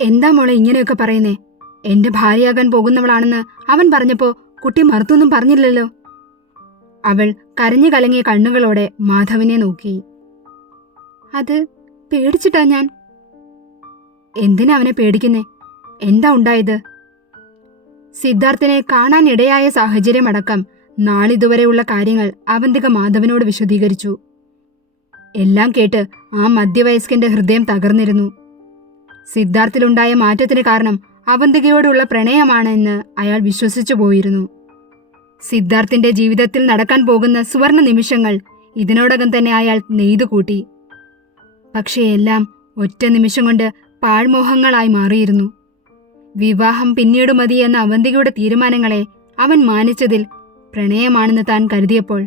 എന്താ മോളെ ഇങ്ങനെയൊക്കെ പറയുന്നേ? എന്റെ ഭാര്യയാകാൻ പോകുന്നവളാണെന്ന് അവൻ പറഞ്ഞപ്പോ കുട്ടി മറുത്തൊന്നും പറഞ്ഞില്ലല്ലോ. അവൾ കരഞ്ഞു കലങ്ങിയ കണ്ണുകളോടെ മാധവനെ നോക്കി. അത് പേടിച്ചിട്ടാ ഞാൻ. എന്തിനാ അവനെ പേടിക്കുന്നേ? എന്താ ഉണ്ടായത്? സിദ്ധാർത്ഥിനെ കാണാനിടയായ സാഹചര്യമടക്കം നാളിതുവരെയുള്ള കാര്യങ്ങൾ അവന്തിക മാധവനോട് വിശദീകരിച്ചു. എല്ലാം കേട്ട് ആ മധ്യവയസ്കന്റെ ഹൃദയം തകർന്നിരുന്നു. സിദ്ധാർത്ഥിലുണ്ടായ മാറ്റത്തിന് കാരണം അവന്തികയോടുള്ള പ്രണയമാണെന്ന് അയാൾ വിശ്വസിച്ചു പോയിരുന്നു. സിദ്ധാർത്ഥിന്റെ ജീവിതത്തിൽ നടക്കാൻ പോകുന്ന സുവർണ നിമിഷങ്ങൾ ഇതിനോടകം തന്നെ അയാൾ നെയ്തുകൂട്ടി. പക്ഷേ എല്ലാം ഒറ്റ നിമിഷം കൊണ്ട് പാഴ്മോഹങ്ങളായി മാറിയിരുന്നു. വിവാഹം പിന്നീട് മതി എന്ന അവന്തികയുടെ തീരുമാനങ്ങളെ അവൻ മാനിച്ചതിൽ പ്രണയമാണെന്ന് താൻ കരുതിയപ്പോൾ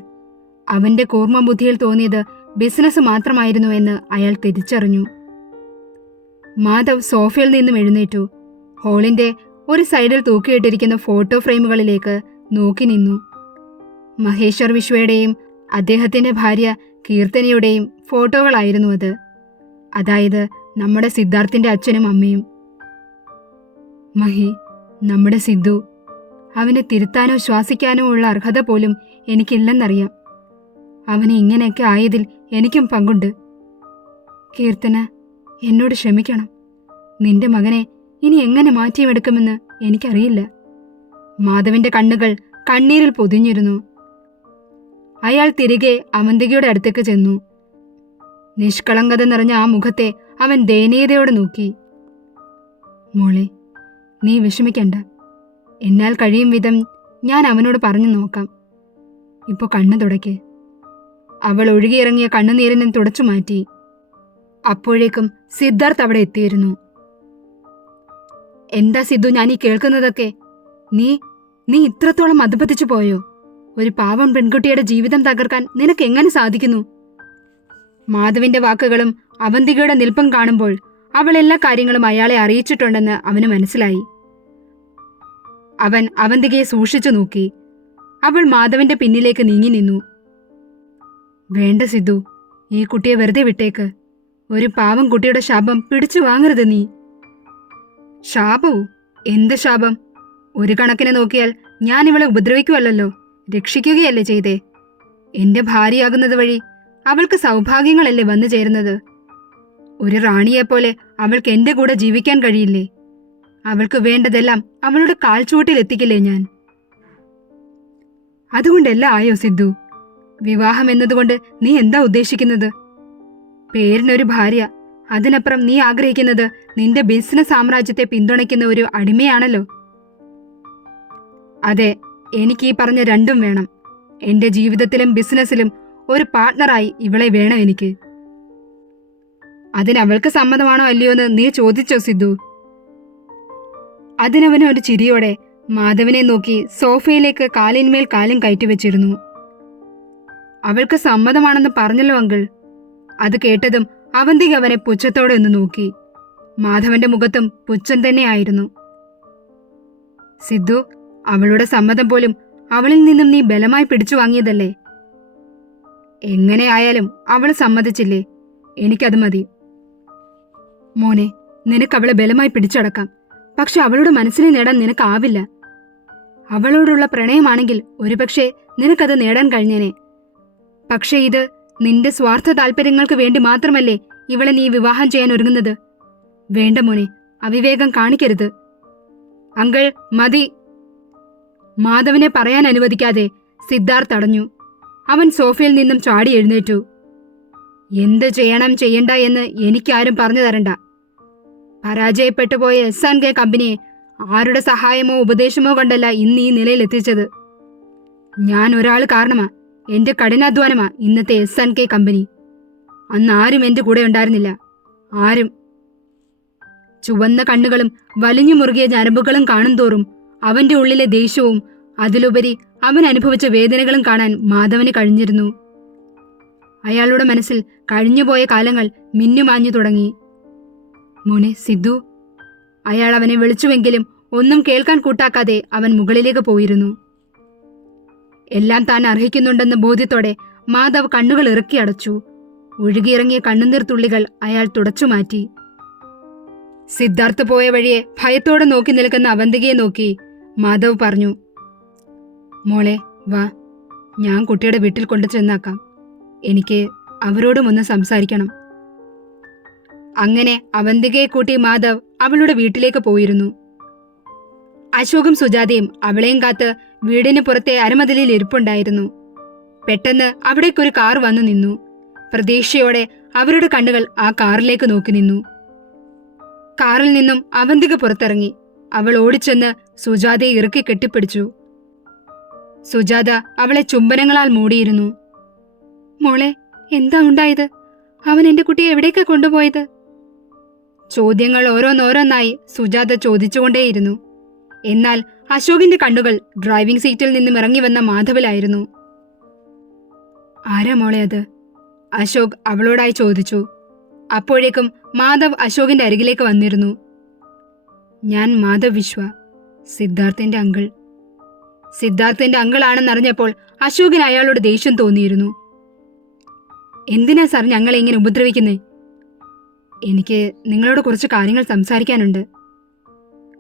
അവന്റെ കൂർമ്മബുദ്ധിയിൽ തോന്നിയത് ബിസിനസ് മാത്രമായിരുന്നു എന്ന് അയാൾ തിരിച്ചറിഞ്ഞു. മാധവ് സോഫയിൽ നിന്നും എഴുന്നേറ്റു. ഹാളിന്റെ ഒരു സൈഡിൽ തൂക്കിയിട്ടിരിക്കുന്ന ഫോട്ടോ ഫ്രെയിമുകളിലേക്ക് നോക്കി നിന്നു. മഹേശ്വർ വിശ്വയുടെയും അദ്ദേഹത്തിന്റെ ഭാര്യ കീർത്തനയുടെയും ഫോട്ടോകളായിരുന്നു അത്. അതായത് നമ്മുടെ സിദ്ധാർത്ഥിന്റെ അച്ഛനും അമ്മയും. മഹി, നമ്മുടെ സിദ്ധു, അവനെ തിരുത്താനോ ശ്വാസിക്കാനോ ഉള്ള അർഹത പോലും എനിക്കില്ലെന്നറിയാം. അവന് ഇങ്ങനെയൊക്കെ ആയതിൽ എനിക്കും പങ്കുണ്ട്. കീർത്തന, എന്നോട് ക്ഷമിക്കണം. നിന്റെ മകനെ ഇനി എങ്ങനെ മാറ്റിയെടുക്കുമെന്ന് എനിക്കറിയില്ല. മാധവന്റെ കണ്ണുകൾ കണ്ണീരിൽ പൊതിഞ്ഞിരുന്നു. അയാൾ തിരികെ അവന്തികയുടെ അടുത്തേക്ക് ചെന്നു. നിഷ്കളങ്കത നിറഞ്ഞ ആ മുഖത്തെ അവൻ ദയനീയതയോടെ നോക്കി. മോളെ, നീ വിഷമിക്കണ്ട. എന്നാൽ കഴിയും വിധം ഞാൻ അവനോട് പറഞ്ഞു നോക്കാം. ഇപ്പൊ കണ്ണു തുടയ്ക്ക്. അവൾ ഒഴുകിയിറങ്ങിയ കണ്ണുനീരിനെ തുടച്ചു മാറ്റി. അപ്പോഴേക്കും സിദ്ധാർത്ഥ് അവിടെ എത്തിയിരുന്നു. എന്താ സിദ്ധു ഞാൻ ഈ കേൾക്കുന്നതൊക്കെ? നീ ഇത്രത്തോളം അധപതിച്ചു പോയോ? ഒരു പാവം പെൺകുട്ടിയുടെ ജീവിതം തകർക്കാൻ നിനക്ക് എങ്ങനെ സാധിക്കുന്നു? മാധവിന്റെ വാക്കുകളും അവന്തികയുടെ നിൽപ്പം കാണുമ്പോൾ അവൾ എല്ലാ കാര്യങ്ങളും അയാളെ അറിയിച്ചിട്ടുണ്ടെന്ന് അവന് മനസ്സിലായി. അവൻ അവന്തികയെ സൂക്ഷിച്ചു നോക്കി. അവൾ മാധവന്റെ പിന്നിലേക്ക് നീങ്ങി നിന്നു. വേണ്ട സിദ്ധു, ഈ കുട്ടിയെ വെറുതെ വിട്ടേക്ക്. ഒരു പാവം കുട്ടിയുടെ ശാപം പിടിച്ചു വാങ്ങരുത് നീ. ശാപവും? എന്ത് ശാപം? ഒരു കണക്കിനെ നോക്കിയാൽ ഞാൻ ഇവളെ ഉപദ്രവിക്കുവല്ലോ, രക്ഷിക്കുകയല്ലേ ചെയ്തേ. എന്റെ ഭാര്യയാകുന്നത് വഴി അവൾക്ക് സൗഭാഗ്യങ്ങളല്ലേ വന്നു ചേരുന്നത്. ഒരു റാണിയെപ്പോലെ അവൾക്ക് എന്റെ കൂടെ ജീവിക്കാൻ കഴിയില്ലേ? അവൾക്ക് വേണ്ടതെല്ലാം അവളുടെ കാൽച്ചുവട്ടിൽ എത്തിക്കില്ലേ ഞാൻ? അതുകൊണ്ടെല്ലാം ആയോ സിദ്ധു? വിവാഹം എന്നതുകൊണ്ട് നീ എന്താ ഉദ്ദേശിക്കുന്നത്? പേരിനൊരു ഭാര്യ, അതിനപ്പുറം നീ ആഗ്രഹിക്കുന്നത് നിന്റെ ബിസിനസ് സാമ്രാജ്യത്തെ പിന്തുണയ്ക്കുന്ന ഒരു അടിമയാണല്ലോ. അതെ, എനിക്ക് ഈ പറഞ്ഞ രണ്ടും വേണം. എന്റെ ജീവിതത്തിലും ബിസിനസ്സിലും ഒരു പാർട്ട്ണറായി ഇവളെ വേണം എനിക്ക്. അതിനവൾക്ക് സമ്മതമാണോ അല്ലയോ എന്ന് നീ ചോദിച്ചോ സിദ്ധു? അതിനവന് ഒരു ചിരിയോടെ മാധവനെ നോക്കി സോഫയിലേക്ക് കാലിന്മേൽ കാലും കയറ്റിവെച്ചിരുന്നു. അവൾക്ക് സമ്മതമാണെന്ന് പറഞ്ഞല്ലോ അങ്കിൾ. അത് കേട്ടതും അവന്തിക അവനെ പുച്ഛത്തോടെ ഒന്ന് നോക്കി. മാധവന്റെ മുഖത്തും പുച്ഛം തന്നെയായിരുന്നു. സിദ്ധു, അവളുടെ സമ്മതം പോലും അവളിൽ നിന്നും നീ ബലമായി പിടിച്ചു വാങ്ങിയതല്ലേ? എങ്ങനെയായാലും അവൾ സമ്മതിച്ചില്ലേ, എനിക്കത് മതി. മോനെ, നിനക്ക് അവളെ ബലമായി പിടിച്ചടക്കാം. പക്ഷെ അവളുടെ മനസ്സിനെ നേടാൻ നിനക്കാവില്ല. അവളോടുള്ള പ്രണയമാണെങ്കിൽ ഒരുപക്ഷെ നിനക്കത് നേടാൻ കഴിഞ്ഞേനെ. പക്ഷെ ഇത് നിന്റെ സ്വാർത്ഥ താല്പര്യങ്ങൾക്ക് വേണ്ടി മാത്രമല്ലേ ഇവളെ നീ വിവാഹം ചെയ്യാൻ ഒരുങ്ങുന്നത്. വേണ്ട മോനെ, അവിവേകം കാണിക്കരുത്. അങ്കിൾ, മതി. മാധവനെ പറയാൻ അനുവദിക്കാതെ സിദ്ധാർത്ഥ് തടഞ്ഞു. അവൻ സോഫയിൽ നിന്നും ചാടി എഴുന്നേറ്റു. എന്ത് ചെയ്യണം ചെയ്യണ്ട എന്ന് എനിക്കാരും പറഞ്ഞു തരണ്ട. പരാജയപ്പെട്ടുപോയ SNK കമ്പനിയെ ആരുടെ സഹായമോ ഉപദേശമോ കൊണ്ടല്ല ഇന്ന് ഈ നിലയിലെത്തിച്ചത്. ഞാൻ ഒരാൾ കാരണമാ, എന്റെ കഠിനാധ്വാനമാ ഇന്നത്തെ SNK കമ്പനി. അന്ന് ആരും എന്റെ കൂടെ ഉണ്ടായിരുന്നില്ല, ആരും. ചുവന്ന കണ്ണുകളും വലിഞ്ഞു മുറുകിയ ഞരമ്പുകളും കാണും തോറും അവന്റെ ഉള്ളിലെ ദേഷ്യവും അതിലുപരി അവൻ അനുഭവിച്ച വേദനകളും കാണാൻ മാധവന് കഴിഞ്ഞിരുന്നു. അയാളുടെ മനസ്സിൽ കഴിഞ്ഞുപോയ കാലങ്ങൾ മിന്നുമാഞ്ഞു തുടങ്ങി. മോനെ സിദ്ധു. അയാൾ അവനെ വിളിച്ചുവെങ്കിലും ഒന്നും കേൾക്കാൻ കൂട്ടാക്കാതെ അവൻ മുകളിലേക്ക് പോയിരുന്നു. എല്ലാം താൻ അർഹിക്കുന്നുണ്ടെന്ന ബോധ്യത്തോടെ മാധവ് കണ്ണുകൾ ഇറുക്കി അടച്ചു. ഒഴുകിയിറങ്ങിയ കണ്ണുനീർ തുള്ളികൾ അയാൾ തുടച്ചു മാറ്റി. സിദ്ധാർത്ഥ് പോയ വഴിയെ ഭയത്തോടെ നോക്കി നിൽക്കുന്ന അവന്തികയെ നോക്കി മാധവ് പറഞ്ഞു, മോളെ വാ, ഞാൻ കുട്ടിയുടെ വീട്ടിൽ കൊണ്ടു ചെന്നാക്കാം. എനിക്ക് അവരോടും ഒന്ന് സംസാരിക്കണം. അങ്ങനെ അവന്തികയെ കൂട്ടി മാധവ് അവളുടെ വീട്ടിലേക്ക് പോയിരുന്നു. അശോകും സുജാതയും അവളെയും കാത്ത് വീടിന് പുറത്തെ അരമതിലിൽ ഇരിപ്പുണ്ടായിരുന്നു. പെട്ടെന്ന് അവിടേക്കൊരു കാർ വന്നു നിന്നു. പ്രതീക്ഷയോടെ അവരുടെ കണ്ണുകൾ ആ കാറിലേക്ക് നോക്കി നിന്നു. കാറിൽ നിന്നും അവന്തിക പുറത്തിറങ്ങി. അവൾ ഓടിച്ചെന്ന് സുജാതയെ ഇറുക്കി കെട്ടിപ്പിടിച്ചു. സുജാത അവളെ ചുംബനങ്ങളാൽ മൂടിയിരുന്നു. മോളെ, എന്താ ഉണ്ടായത്? അവൻ എന്റെ കുട്ടിയെ എവിടേക്കാ കൊണ്ടുപോയത്? ചോദ്യങ്ങൾ ഓരോന്നോരോന്നായി സുജാത ചോദിച്ചുകൊണ്ടേയിരുന്നു. എന്നാൽ അശോകിന്റെ കണ്ണുകൾ ഡ്രൈവിംഗ് സീറ്റിൽ നിന്നും ഇറങ്ങി വന്ന മാധവിലായിരുന്നു. ആരാ മോളെ അത്? അശോക് അവളോടായി ചോദിച്ചു. അപ്പോഴേക്കും മാധവ് അശോകിന്റെ അരികിലേക്ക് വന്നിരുന്നു. ഞാൻ മാധവ് വിശ്വ, സിദ്ധാർത്ഥിന്റെ അങ്കിൾ. സിദ്ധാർത്ഥിന്റെ അങ്കിളാണെന്നറിഞ്ഞപ്പോൾ അശോകിന് അയാളോട് ദേഷ്യം തോന്നിയിരുന്നു. എന്തിനാ സാർ ഞങ്ങളെ ഇങ്ങനെ ഉപദ്രവിക്കുന്നേ? എനിക്ക് നിങ്ങളോട് കുറച്ച് കാര്യങ്ങൾ സംസാരിക്കാനുണ്ട്.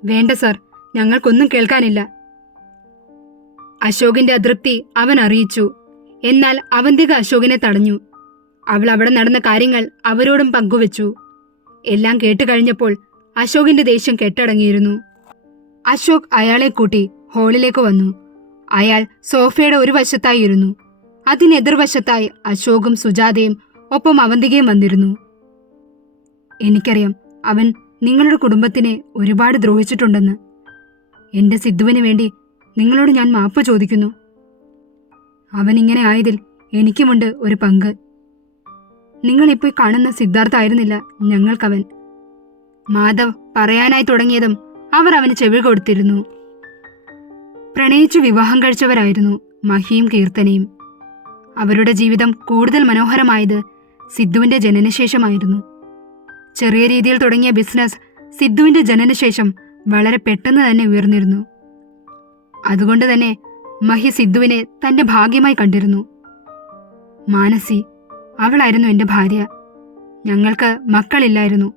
വേണ്ട സാർ, ഞങ്ങൾക്കൊന്നും കേൾക്കാനില്ല. അശോകിന്റെ അതൃപ്തി അവൻ അറിയിച്ചു. എന്നാൽ അവന്തിക അശോകിനെ തടഞ്ഞു. അവൾ അവിടെ നടന്ന കാര്യങ്ങൾ അവരോടും പങ്കുവച്ചു. എല്ലാം കേട്ടുകഴിഞ്ഞപ്പോൾ അശോകിന്റെ ദേഷ്യം കെട്ടടങ്ങിയിരുന്നു. അശോക് അയാളെ കൂട്ടി ഹാളിലേക്ക് വന്നു. അയാൾ സോഫയുടെ ഒരു വശത്തായി ഇരുന്നു. അതിനെതിർവശത്തായി അശോകും സുജാതയും ഒപ്പം അവന്തികയും വന്നിരുന്നു. എനിക്കറിയാം, അവൻ നിങ്ങളുടെ കുടുംബത്തിനെ ഒരുപാട് ദ്രോഹിച്ചിട്ടുണ്ടെന്ന്. എന്റെ സിദ്ധുവിന് വേണ്ടി നിങ്ങളോട് ഞാൻ മാപ്പ് ചോദിക്കുന്നു. അവനിങ്ങനെ ആയതിൽ എനിക്കുമുണ്ട് ഒരു പങ്ക്. നിങ്ങളിപ്പോൾ കാണുന്ന സിദ്ധാർത്ഥായിരുന്നില്ല ഞങ്ങൾക്കവൻ. മാധവ് പറയാനായി തുടങ്ങിയതും അവർ അവന് ചെവി കൊടുത്തിരുന്നു. പ്രണയിച്ചു വിവാഹം കഴിച്ചവരായിരുന്നു മഹിയും കീർത്തനയും. അവരുടെ ജീവിതം കൂടുതൽ മനോഹരമായത് സിദ്ധുവിന്റെ ജനനശേഷമായിരുന്നു. ചെറിയ രീതിയിൽ തുടങ്ങിയ ബിസിനസ് സിദ്ധുവിന്റെ ജനനശേഷം വളരെ പെട്ടെന്ന് തന്നെ ഉയർന്നിരുന്നു. അതുകൊണ്ട് തന്നെ മഹി സിദ്ധുവിനെ തന്റെ ഭാഗ്യമായി കണ്ടിരുന്നു. മാനസി, അവളായിരുന്നു എൻ്റെ ഭാര്യ. ഞങ്ങൾക്ക് മക്കളില്ലായിരുന്നു.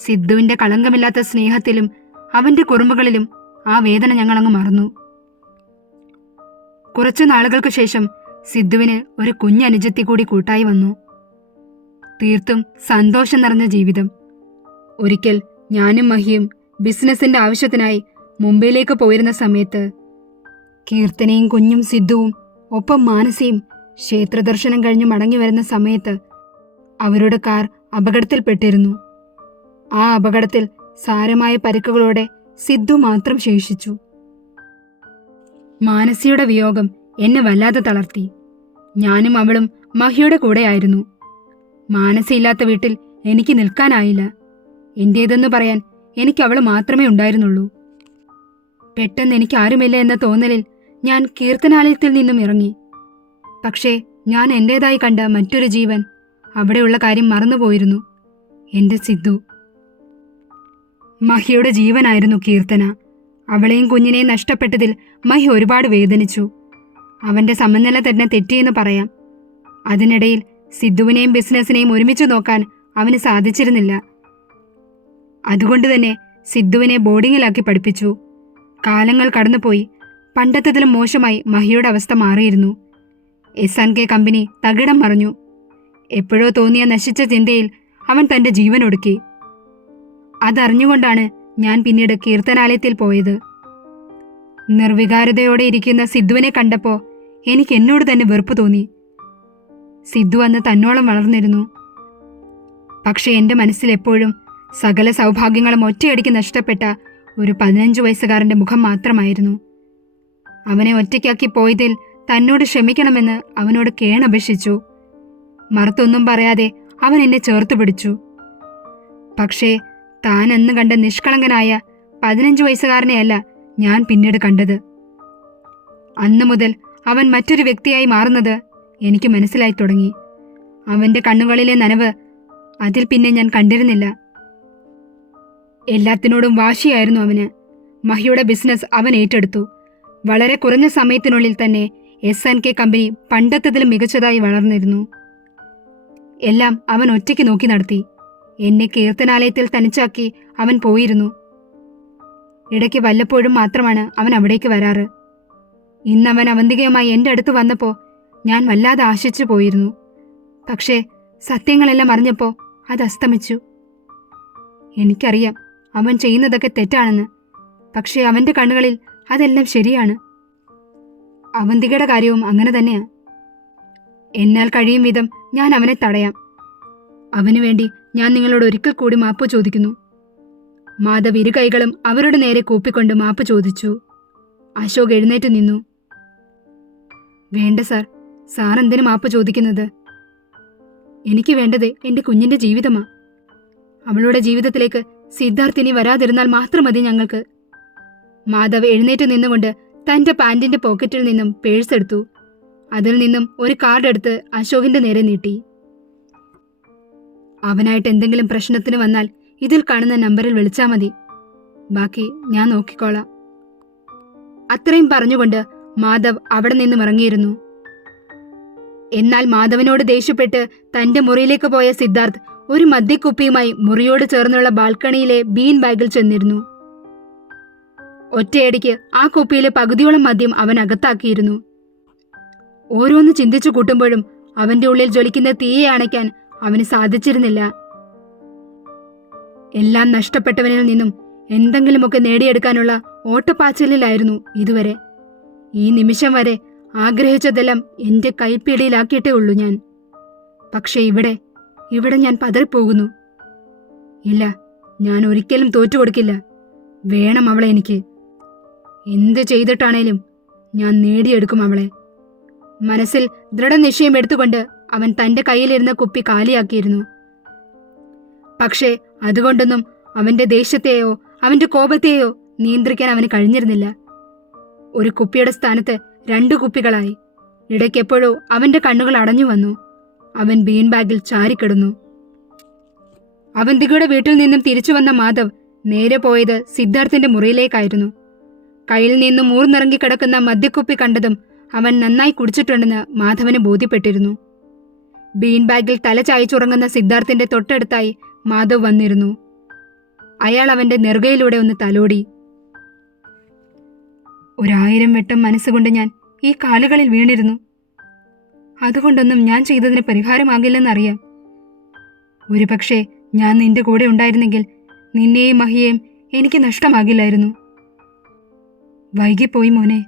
സിദ്ധുവിന്റെ കളങ്കമില്ലാത്ത സ്നേഹത്തിലും അവന്റെ കുറുമ്പുകളിലും ആ വേദന ഞങ്ങളങ്ങ് മറന്നു. കുറച്ചു നാളുകൾക്ക് ശേഷം സിദ്ധുവിന് ഒരു കുഞ്ഞനുജത്തി കൂടി കൂട്ടായി വന്നു. തീർത്തും സന്തോഷം നിറഞ്ഞ ജീവിതം. ഒരിക്കൽ ഞാനും മഹിയും ബിസിനസിന്റെ ആവശ്യത്തിനായി മുംബൈയിലേക്ക് പോയിരുന്ന സമയത്ത് കീർത്തനയും കുഞ്ഞും സിദ്ധുവും ഒപ്പം മാനസിയും ക്ഷേത്രദർശനം കഴിഞ്ഞ് മടങ്ങി വരുന്ന സമയത്ത് അവരുടെ കാർ അപകടത്തിൽപ്പെട്ടിരുന്നു. ആ അപകടത്തിൽ സാരമായ പരിക്കുകളോടെ സിദ്ധു മാത്രം ശേഷിച്ചു. മാനസിയുടെ വിയോഗം എന്നെ വല്ലാതെ തളർത്തി. ഞാനും അവളും മഹിയുടെ കൂടെയായിരുന്നു. മാനസിയില്ലാത്ത വീട്ടിൽ എനിക്ക് നിൽക്കാനായില്ല. എന്റേതെന്ന് പറയാൻ എനിക്ക് അവൾ മാത്രമേ ഉണ്ടായിരുന്നുള്ളൂ. പെട്ടെന്ന് എനിക്ക് ആരുമില്ല എന്ന തോന്നലിൽ ഞാൻ കീർത്തനാലയത്തിൽ നിന്നും ഇറങ്ങി. പക്ഷേ ഞാൻ എന്റേതായി കണ്ട മറ്റൊരു ജീവൻ അവിടെയുള്ള കാര്യം മറന്നുപോയിരുന്നു. എന്റെ സിദ്ധു. മഹിയുടെ ജീവനായിരുന്നു കീർത്തന. അവളെയും കുഞ്ഞിനെയും നഷ്ടപ്പെട്ടതിൽ മഹി ഒരുപാട് വേദനിച്ചു. അവന്റെ സമനില തന്നെ തെറ്റിയെന്ന് പറയാം. അതിനിടയിൽ സിദ്ധുവിനെയും ബിസിനസ്സിനെയും ഒരുമിച്ച് നോക്കാൻ അവന് സാധിച്ചിരുന്നില്ല. അതുകൊണ്ട് തന്നെ സിദ്ധുവിനെ ബോർഡിങ്ങിലാക്കി പഠിപ്പിച്ചു. കാലങ്ങൾ കടന്നുപോയി. പണ്ടത്തതിലും മോശമായി മഹിയുടെ അവസ്ഥ മാറിയിരുന്നു. SNK കമ്പനി തകിടം മറിഞ്ഞു. എപ്പോഴോ തോന്നിയ നശിച്ച ചിന്തയിൽ അവൻ തന്റെ ജീവൻ ഒടുക്കി. അതറിഞ്ഞുകൊണ്ടാണ് ഞാൻ പിന്നീട് കീർത്തനാലയത്തിൽ പോയത്. നിർവികാരതയോടെ ഇരിക്കുന്ന സിദ്ധുവിനെ കണ്ടപ്പോൾ എനിക്ക് എന്നോട് തന്നെ വെറുപ്പ് തോന്നി. സിദ്ധു അന്ന് തന്നോളം വളർന്നിരുന്നു. പക്ഷെ എൻ്റെ മനസ്സിൽ എപ്പോഴും സകല സൗഭാഗ്യങ്ങളും ഒറ്റയടിക്ക് നഷ്ടപ്പെട്ട ഒരു 15 വയസ്സുകാരൻ്റെ മുഖം മാത്രമായിരുന്നു. അവനെ ഒറ്റയ്ക്കാക്കി പോയതിൽ തന്നോട് ക്ഷമിക്കണമെന്ന് അവനോട് കേണപേക്ഷിച്ചു. മറുത്തൊന്നും പറയാതെ അവൻ എന്നെ ചേർത്ത് പിടിച്ചു. പക്ഷേ താൻ അന്ന് കണ്ട നിഷ്കളങ്കനായ 15 വയസ്സുകാരനെയല്ല ഞാൻ പിന്നീട് കണ്ടത്. അന്നു മുതൽ അവൻ മറ്റൊരു വ്യക്തിയായി മാറുന്നത് എനിക്ക് മനസ്സിലായി തുടങ്ങി. അവന്റെ കണ്ണുകളിലെ നനവ് അതിൽ പിന്നെ ഞാൻ കണ്ടിരുന്നില്ല. എല്ലാത്തിനോടും വാശിയായിരുന്നു അവന്. മഹിയുടെ ബിസിനസ് അവൻ ഏറ്റെടുത്തു. വളരെ കുറഞ്ഞ സമയത്തിനുള്ളിൽ തന്നെ SNK കമ്പനി പണ്ടത്തതിലും മികച്ചതായി വളർന്നിരുന്നു. എല്ലാം അവൻ ഒറ്റയ്ക്ക് നോക്കി നടത്തി. എന്നെ കീർത്തനാലയത്തിൽ തനിച്ചാക്കി അവൻ പോയിരുന്നു. ഇടയ്ക്ക് വല്ലപ്പോഴും മാത്രമാണ് അവൻ അവിടേക്ക് വരാറ്. ഇന്നവൻ അവന്തികയുമായി എൻ്റെ അടുത്ത് വന്നപ്പോൾ ഞാൻ വല്ലാതെ ആശിച്ചു പോയിരുന്നു. പക്ഷേ സത്യങ്ങളെല്ലാം അറിഞ്ഞപ്പോൾ അത് അസ്തമിച്ചു. എനിക്കറിയാം അവൻ ചെയ്യുന്നതൊക്കെ തെറ്റാണെന്ന്. പക്ഷേ അവൻ്റെ കണ്ണുകളിൽ അതെല്ലാം ശരിയാണ്. അവന്തികയുടെ കാര്യവും അങ്ങനെ തന്നെയാ. എന്നാൽ കഴിയും വിധം ഞാൻ അവനെ തടയാം. അവനു വേണ്ടി ഞാൻ നിങ്ങളോട് ഒരിക്കൽ കൂടി മാപ്പ് ചോദിക്കുന്നു. മാധവ് ഇരു കൈകളും അവരുടെ നേരെ കൂപ്പിക്കൊണ്ട് മാപ്പ് ചോദിച്ചു. അശോക് എഴുന്നേറ്റ് നിന്നു. വേണ്ട സാർ, സാർ എന്തിനു മാപ്പ് ചോദിക്കുന്നത്? എനിക്ക് വേണ്ടത് എൻ്റെ കുഞ്ഞിൻ്റെ ജീവിതമാ. അവളുടെ ജീവിതത്തിലേക്ക് സിദ്ധാർത്ഥ് ഇനി വരാതിരുന്നാൽ മാത്രം മതി ഞങ്ങൾക്ക്. മാധവ് എഴുന്നേറ്റ് നിന്നുകൊണ്ട് തൻ്റെ പാൻറിന്റെ പോക്കറ്റിൽ നിന്നും പേഴ്സ് എടുത്തു. അതിൽ നിന്നും ഒരു കാർഡ് എടുത്ത് അശോകിന്റെ നേരെ നീട്ടി. അവനായിട്ട് എന്തെങ്കിലും പ്രശ്നത്തിന് വന്നാൽ ഇതിൽ കാണുന്ന നമ്പറിൽ വിളിച്ചാൽ മതി. ബാക്കി ഞാൻ നോക്കിക്കോളാം. അത്രയും പറഞ്ഞുകൊണ്ട് മാധവ് അവിടെ നിന്നും ഇറങ്ങിയിരുന്നു. എന്നാൽ മാധവനോട് ദേഷ്യപ്പെട്ട് തന്റെ മുറിയിലേക്ക് പോയ സിദ്ധാർത്ഥ് ഒരു മദ്യക്കുപ്പിയുമായി മുറിയോട് ചേർന്നുള്ള ബാൽക്കണിയിലെ ബീൻ ബാഗിൽ ചെന്നിരുന്നു. ഒറ്റയടിക്ക് ആ കുപ്പിയിലെ പകുതിയോളം മദ്യം അവൻ അകത്താക്കിയിരുന്നു. ഓരോന്ന് ചിന്തിച്ചു കൂട്ടുമ്പോഴും അവന്റെ ഉള്ളിൽ ജ്വലിക്കുന്ന തീയെ അണയ്ക്കാൻ അവന് സാധിച്ചിരുന്നില്ല. എല്ലാം നഷ്ടപ്പെട്ടവനിൽ നിന്നും എന്തെങ്കിലുമൊക്കെ നേടിയെടുക്കാനുള്ള ഓട്ടപ്പാച്ചിലിലായിരുന്നു ഇതുവരെ. ഈ നിമിഷം വരെ ആഗ്രഹിച്ചതെല്ലാം എന്റെ കൈപ്പിടിയിലാക്കിയിട്ടേ ഉള്ളൂ ഞാൻ. പക്ഷെ ഇവിടെ ഞാൻ പതറിപ്പോകുന്നു. ഇല്ല, ഞാൻ ഒരിക്കലും തോറ്റുകൊടുക്കില്ല. വേണം അവളെ എനിക്ക്. എന്ത് ചെയ്തിട്ടാണേലും ഞാൻ നേടിയെടുക്കും അവളെ. മനസ്സിൽ ദൃഢനിശ്ചയം എടുത്തുകൊണ്ട് അവൻ തന്റെ കയ്യിലിരുന്ന കുപ്പി കാലിയാക്കിയിരുന്നു. പക്ഷേ അതുകൊണ്ടൊന്നും അവന്റെ ദേഷ്യത്തെയോ അവന്റെ കോപത്തെയോ നിയന്ത്രിക്കാൻ അവന് കഴിഞ്ഞിരുന്നില്ല. ഒരു കുപ്പിയുടെ സ്ഥാനത്ത് 2 കുപ്പികളായി. ഇടയ്ക്കെപ്പോഴോ അവന്റെ കണ്ണുകൾ അടഞ്ഞു വന്നു. അവൻ ബീൻ ബാഗിൽ ചാരിക്കിടന്നു. അവന്തികയുടെ വീട്ടിൽ നിന്നും തിരിച്ചു വന്ന മാധവ് നേരെ പോയത് സിദ്ധാർത്ഥിന്റെ മുറിയിലേക്കായിരുന്നു. കയ്യിൽ നിന്നും ഊർന്നിറങ്ങിക്കിടക്കുന്ന മദ്യക്കുപ്പി കണ്ടതും അവൻ നന്നായി കുടിച്ചിട്ടുണ്ടെന്ന് മാധവന് ബോധ്യപ്പെട്ടിരുന്നു. ബീൻ ബാഗിൽ തല ചായച്ചുറങ്ങുന്ന സിദ്ധാർത്ഥിന്റെ തൊട്ടടുത്തായി മാധവ് വന്നിരുന്നു. അയാൾ അവന്റെ നെറുകയിലൂടെ ഒന്ന് തലോടി. 1000 വട്ടം മനസ്സുകൊണ്ട് ഞാൻ ഈ കാലുകളിൽ വീണിരുന്നു. അതുകൊണ്ടൊന്നും ഞാൻ ചെയ്തതിന് പരിഹാരമാകില്ലെന്നറിയാം. ഒരുപക്ഷെ ഞാൻ നിന്റെ കൂടെ ഉണ്ടായിരുന്നെങ്കിൽ നിന്നെയും മഹിയെയും എനിക്ക് നഷ്ടമാകില്ലായിരുന്നു. വൈകിപ്പോയി മോനെ.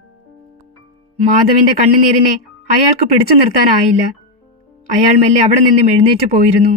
മാധവിന്റെ കണ്ണുനീരിനെ അയാൾക്ക് പിടിച്ചു നിർത്താനായില്ല. അയാൾ മെല്ലെ അവിടെ നിന്നും എഴുന്നേറ്റ് പോയിരുന്നു.